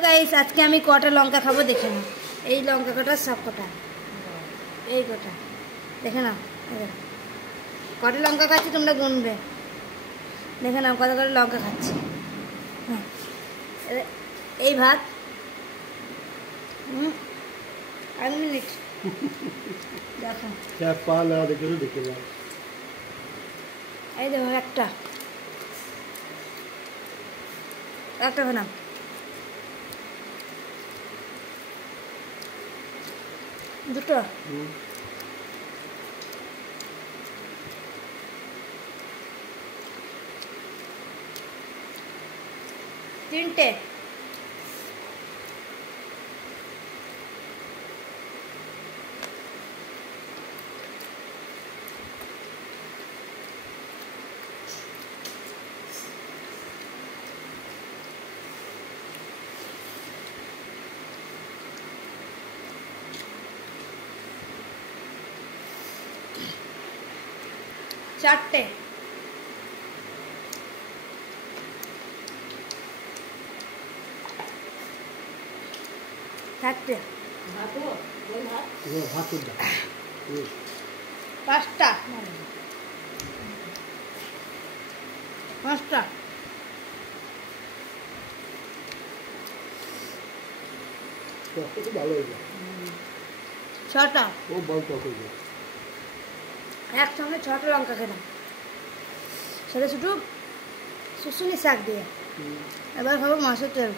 Guys আজকে আমি কটা লঙ্কা খাবো দেখে নাও। এই লঙ্কা কটা সব কটা এই কটা দেখে নাও। কটা লঙ্কা খাচ্ছি তোমরা গুনবে। দেখে নাও কত করে লঙ্কা খাচ্ছি। হ্যাঁ এই ভাত 1 মিনিট দেখো এই দেখো একটা একটা বানাও দুটো তিনটে চারটে চারটে পাঁচটা পাঁচটা ছটা একসঙ্গে ছটা লঙ্কা খেলাম সেটা শুধু শুশুনি শাক দিয়ে। এবার খাবো মাছের তেল।